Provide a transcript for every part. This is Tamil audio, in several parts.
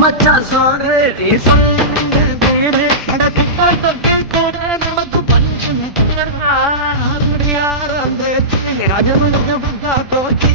மச்சான் சோறு நீ சொன்ன வீடு எனக்கு நமக்கு பஞ்சு முடியாத அந்த அஜமனுக்கு போச்சு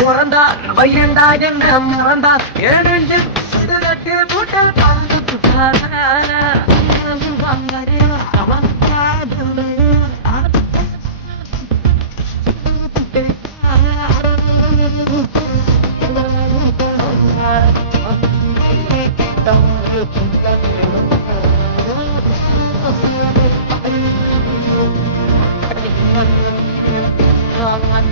பிறந்தா பையன்டா என்ன மறந்தா ஏழு சுடுகட்டு போட்ட அவன்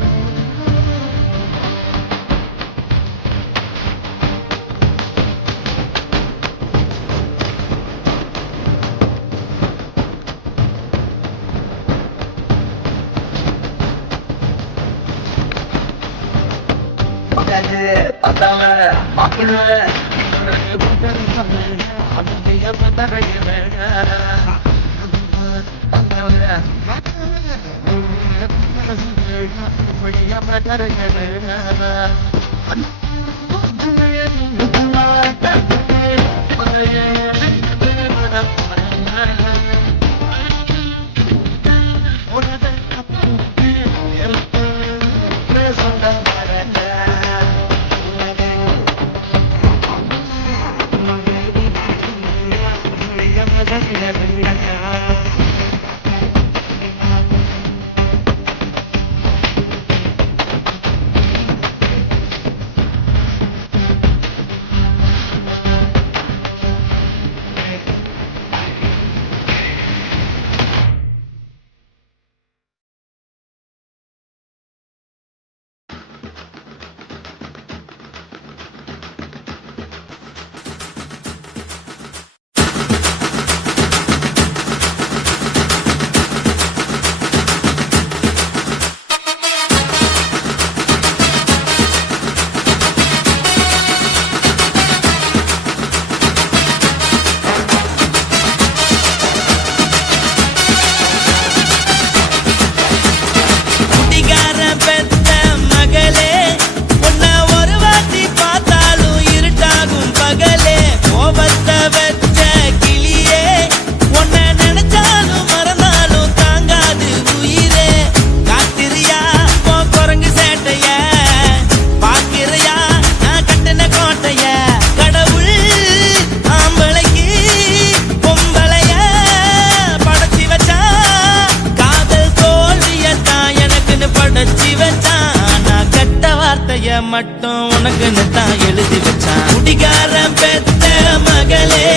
மட்டும் உனக்குன்னு தான் எழுதி வச்சான். குடிகாரன் பெத்த மகளே,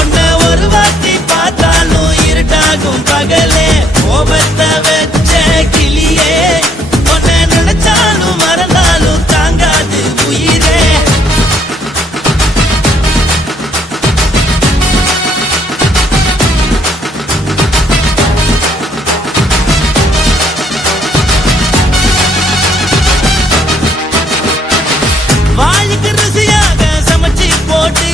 உன்னை ஒரு வாட்டி பார்த்தாலும் இருட்டாகும் பகலே. கோபத்தை வச்ச கிளியே, உன்னை நினைச்சாலும் மறந்தாலும் தாங்காது உயிரே. வாய்க்கு ருசியாக சமைச்சு போட்டு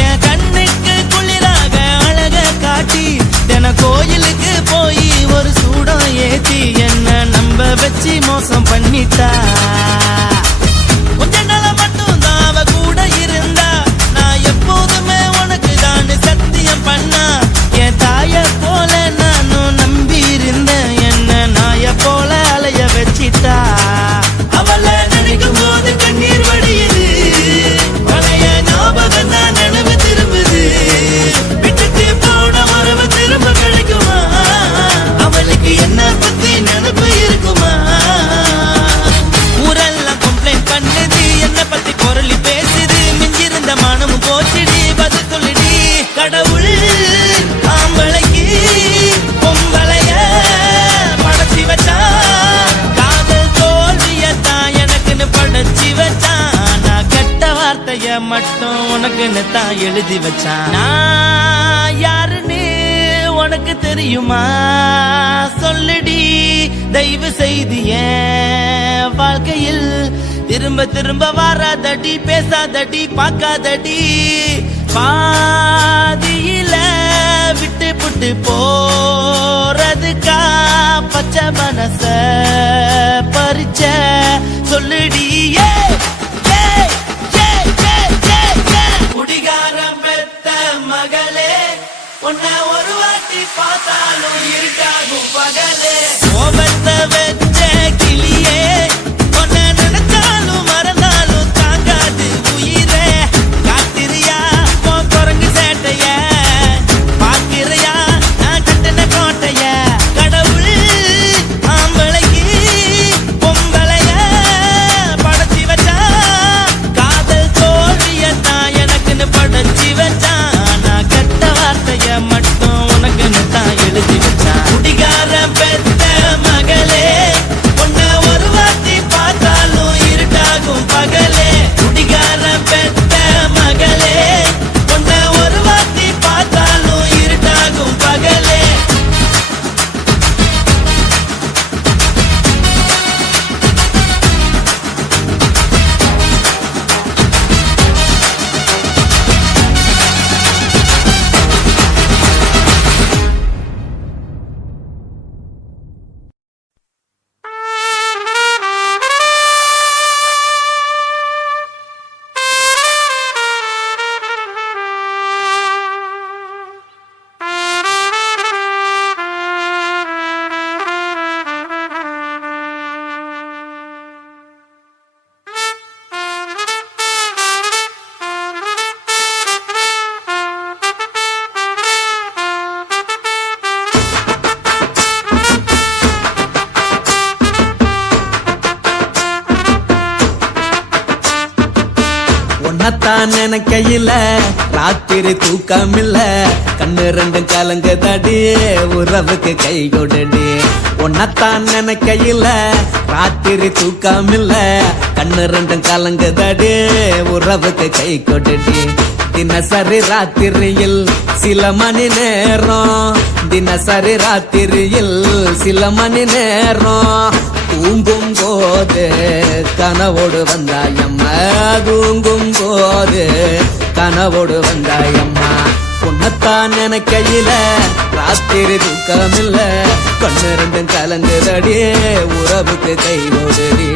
என் கண்ணுக்கு குளிராக அழக காட்டி தின கோயிலுக்கு போய் ஒரு சூடம் ஏத்தி என்ன நம்ப வச்சு மோசம் பண்ணிட்டா. கொஞ்ச நாள மட்டும் தான் அவ கூட இருந்தா, நான் எப்போதுமே உனக்கு தான் சத்தியம் பண்ணா. என் தாய போல நானும் நம்பி இருந்தேன், என்ன நாய போல அலைய வச்சிட்டா. அவளை நினைக்கும் போது கண்ணீர் வடியுது, பழைய ஞாபகம் தான் நினைவு திரும்புது. விட்டுட்டு போன உறவு திரும்ப கிடைக்குமா? அவளுக்கு என்ன பத்தி நினைப்பு இருக்குமா? ஊரெல்லாம் கம்ப்ளைண்ட் பண்ணுது, என்ன பத்தி பொருளி பேசுது. மிஞ்சிருந்த மனமும் போச்சுடி, பதில் சொல்லுடி. கடவுள் ஆம்பளைக்கு பொம்பளைய படைச்சி வச்சான், காதல் தோல்வியத்தான் எனக்குன்னு படைச்சி வச்சான். நான் கெட்ட வார்த்தைய மட்டும் உனக்குன்னு தான் எழுதி வச்சான். நான் யாருன்னு உனக்கு தெரியுமா? சொல்லுடி தயவு செய்து என் வாழ்க்கையில் திரும்ப திரும்ப வராதடி, பேசாதடி, பார்க்காதடி. பாதியில விட்டு புட்டு போறதுக்கா பச்சை மனச பறிச்ச சொல்லுடி. குடிகாரம் பெத்த மகளே, உன்னை ஒரு வாட்டி பார்த்தாலும் இருட்டாகும் பகலே. கோபத்தை வச்ச கிளியே, உன்னை நினைச்சாலும் மறந்தாலும் தாங்காது உயிரே. காத்திரியா உன் குரங்கு சேட்டைய, பாக்கிறையா நான் கட்டின கோட்டைய. கடவுள் ஆம்பளைக்கு பொம்பளைய படைச்சி வச்சா, காதல் தோல்வியத்தான் எனக்குன்னு படைச்சி வச்சான். நான் கெட்ட வார்த்தைய மட்டும் உனக்குன்னு தான் எழுதி வச்சான். குடிகாரன் பெத்த மகளே, உன்னை ஒரு வாட்டி பார்த்தாலும் இருட்டாகும் பகலே. குடிகாரன் பெத்த மகளே, உன்னை ஒரு வாட்டி பார்த்தாலும் இருட்டாகும் பகலே. உன்னத்தான் நினைக்கையில ராத்திரி தூக்கமில்ல, கண்ணு ரெண்டும் கலங்குதடி, உறவுக்கு கை கொடுடி. உன்னத்தான் நினைக்கையில ராத்திரி தூக்கமில்ல, கண்ணு ரெண்டும் கலங்குதடி, உறவுக்கு கை கொடுடி. தினசரி ராத்திரியில் சில மணி நேரம், தினசரி ராத்திரியில் சில மணி நேரம் தூங்கும் போது கனவோடு வந்தாயம்மா, தூங்கும் போது கனவோடு வந்தாயம்மா. உன்னத்தான் நினைக்கையில ராத்திரி தூக்கமில்ல, கண்ணு ரெண்டும் கலங்குதடி, உறவுக்கு கை ஓடுடி.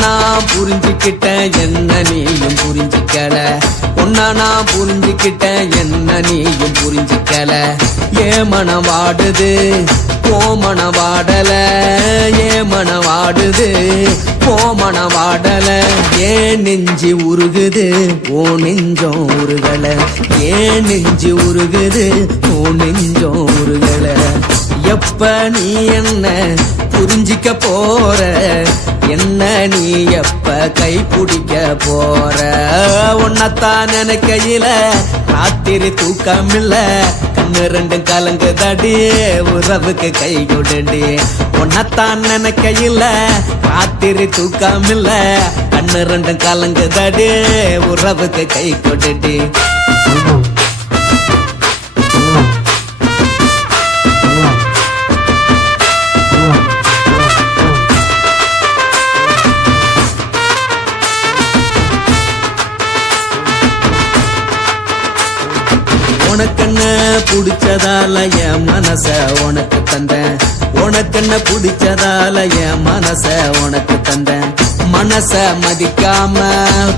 நான் புரிஞ்சுக்கிட்டேன், என்ன நீயும் புரிஞ்சுக்கல. உன்ன நான் புரிஞ்சுக்கிட்டேன், என்ன நீயும் புரிஞ்சுக்கல. ஏ மனம் வாடுது, ஓ மனம் வாடல. ஏ மனம் வாடுது, மணவாடல ஏன் நெஞ்சு உருகுது ஓ நெஞ்சம் உருகல ஏன் நெஞ்சு உருகுது ஓ நெஞ்சம் உருகல எப்ப நீ என்ன புரிஞ்சிக்க போற என்ன நீ எப்ப கை பிடிக்க போற உன்னத்தான் நினைக்கையில ராத்திரி தூக்கமில்ல கண்ணு ரெண்டும் கலங்குதடி உறவுக்கு கை கொடுடி உன்னத்தான் நினைக்கையில ராத்திரி தூக்கமில்ல கண்ணு ரெண்டும் கலங்குதடி உறவுக்கு கை கொடுடி உனக்கென்ன பிடிச்சதால என் மனச உனக்கு தந்தேன் உனக்கென்ன பிடிச்சதால என் மனச உனக்கு தந்தேன் மனச மதிக்காம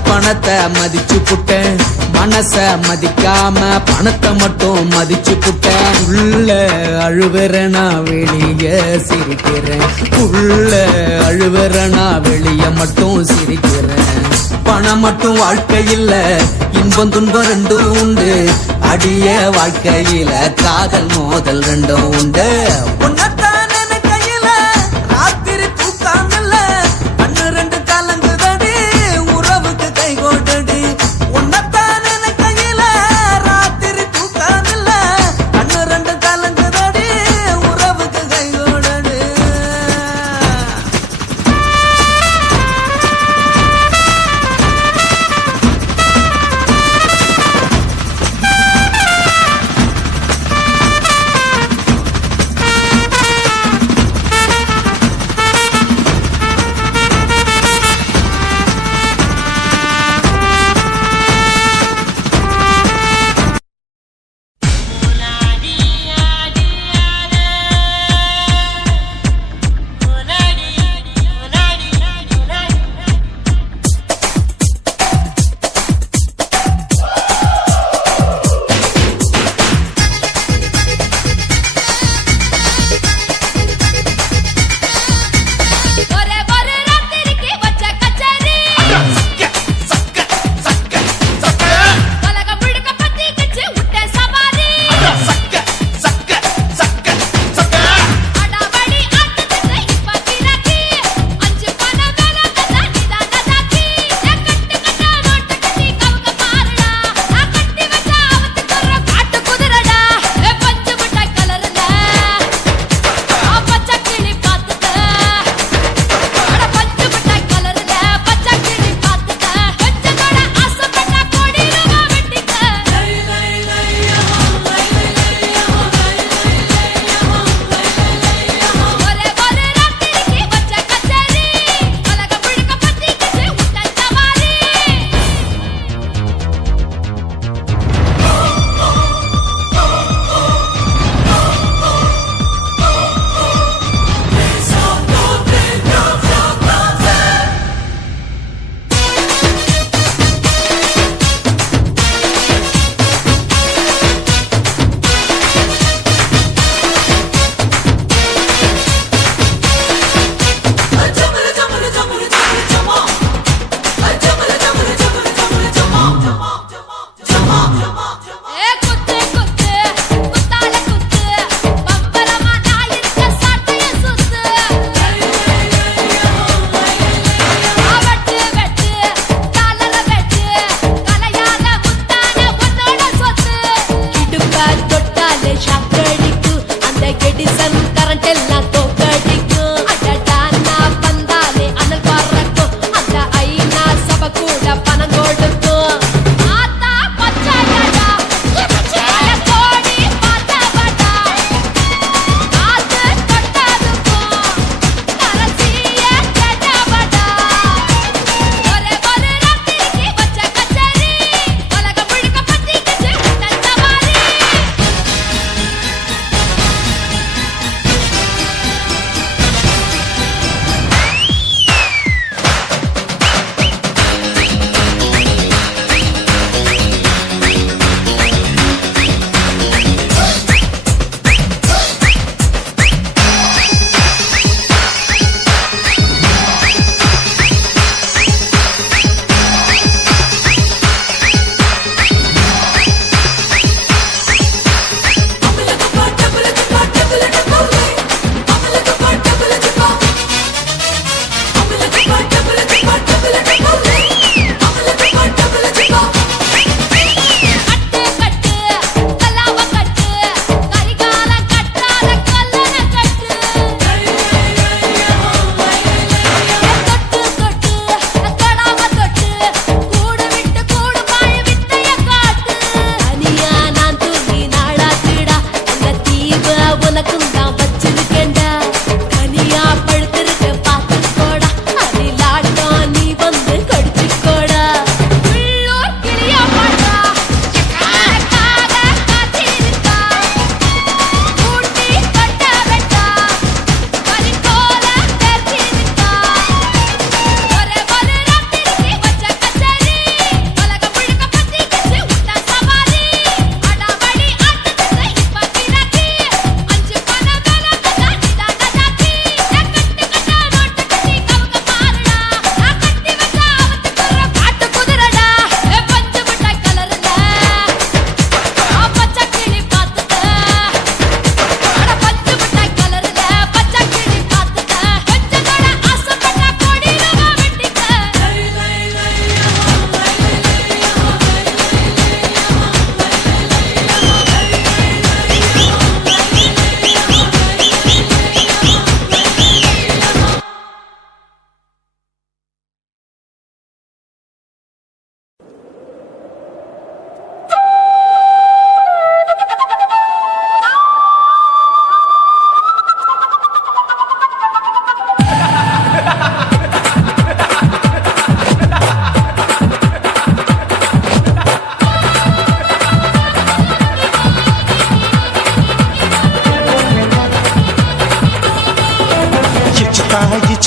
பணத்தை மதிச்சு புட்டேன் மனச மதிக்காம பணத்தை மட்டும் மதிச்சு புட்டேன் உள்ள அழுவுறனா வெளிய சிரிக்கிறேன் உள்ள அழுவுறனா வெளிய மட்டும் சிரிக்கிறேன் பணம் மட்டும் வாழ்க்கையில் இன்பம் துன்பம் ரெண்டும் உண்டு அடிய வாழ்க்கையில காதல் மோதல் ரெண்டும் உண்டு உன்னத்தான் நினைக்கையில ராத்திரி தூக்காமல்ல கண்ணு ரெண்டு கலங்குதடி உறவுக்கு கை கோட்டடி உன்னத்தான் நினைக்கையில ராத்திரி தூக்காமல்ல கண்ணு ரெண்டு கலங்குதடி உறவுக்கு கை கோட்டடி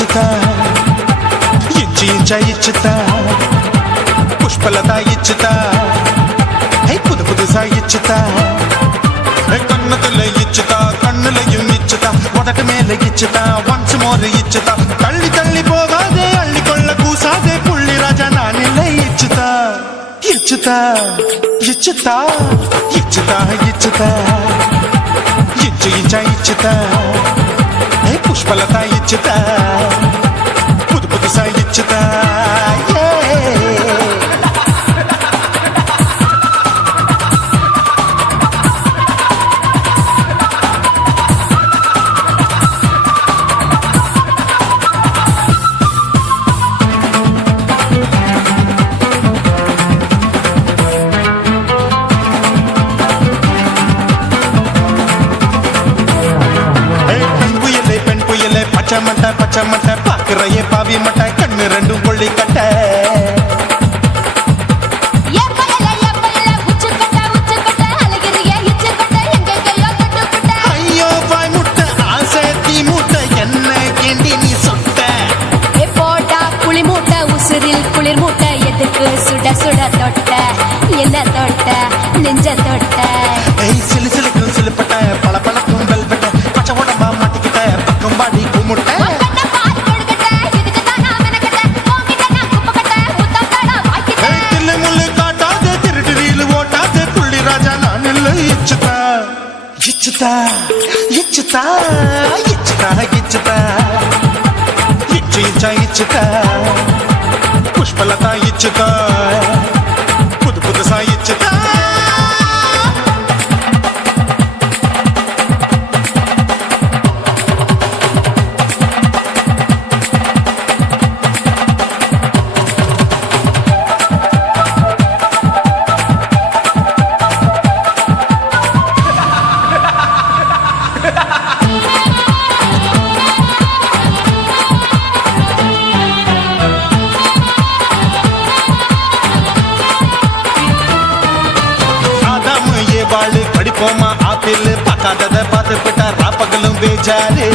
ఇచ్చుతా ఇంచి ఇంచ ఇచ్చుతా పుష్పలత ఇచ్చుతా புது புதுசா இச்சுதா கண்ணத்துல இச்சுதா கண்ணுலையும் இச்சுதா உதட்டு மேல இச்சுதா ஒன்ஸ் மோர் இச்சுதா தள்ளி தள்ளி போகாதே அள்ளி கொள்ள கூசாதே புள்ளி ராஜா நான் இல்லை இச்சுதா இச்சுதா இச்சுதா இச்சுதா இச்சுதா இச்சு இச்சா இச்சுதா புஷ்பலதா இச்சுதா புது புதுசா இச்சுதா பச்சை மட்டை பாக்குறைய பாவி மட்டை கண்ணு ரெண்டும் கொள்ளி கட்ட ஐயோ பாய் முட்டை ஆசை தீ மூட்டை என்ன கேண்டி நீ சொட்ட போட்டா புளி மூட்டை உசுரில் குளிர் மூட்டை எதுக்கு சுட சுட தொட்ட என்ன தொட்ட நெஞ்ச தொட்ட சிலு சிலுக்கும் சிலுப்பட்ட பல பழக்கும் வெல்வெட்ட பச்சை உடம்பா மாட்டிக்கிட்ட பக்கம் பாடி குமுட்ட இச்சுதா இச்சுதா இச்சுதா இச்சுதா இச்சு இச்சா இச்சுதா புஷ்பலதா இச்சுதா புது புதுசா இச்சுதா படிப்போமா ஆப்பிள் பார்க்காதத பார்த்து விட்டா ராப்பகலும் பேஜாரு